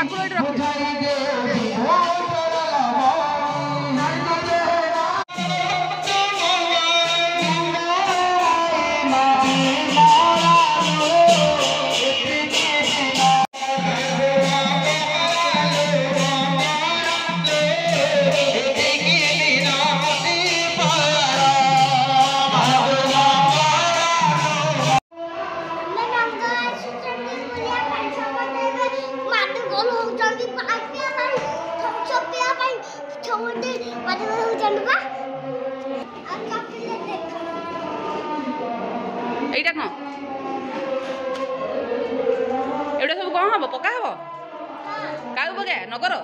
ठाकुर एठी रखी एटा कौन एटा सब कौन हम पका हम का पका नगर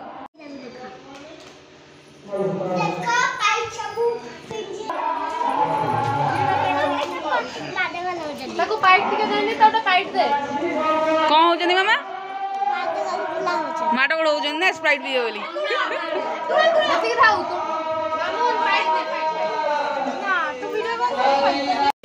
ताको पाइट टिके देनी तोटा पाइट दे कौन हो जनी मामा माटो गोड़ हो जन ना स्प्राइट भी बोली नती खाऊ तो मामू पाइट दे ना तो वीडियो बना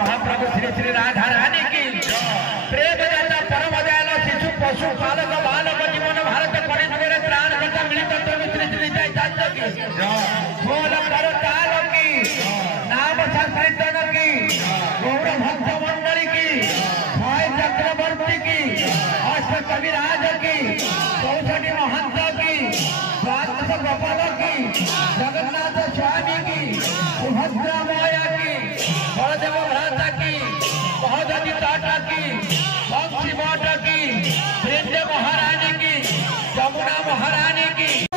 महाप्रभु श्री श्री राधा रानी की प्रेम दाता परम दयालु शिशु पशु पालक बालक जीवन भारत परिणय प्राण करता मिलित श्री श्री जय की बोल करो ताल की नाम संकीर्तन की गौर भक्त मंडली की भाई चक्रवर्ती की अष्ट कविराज की 64 महंत की 12 गोपाल की की, जगन्नाथ स्वामी की, सुभद्रा माया की, बलदेव भ्राता की, महोदधि टाटा की, बंशी माता की, वृंदे महारानी की, यमुना महारानी की।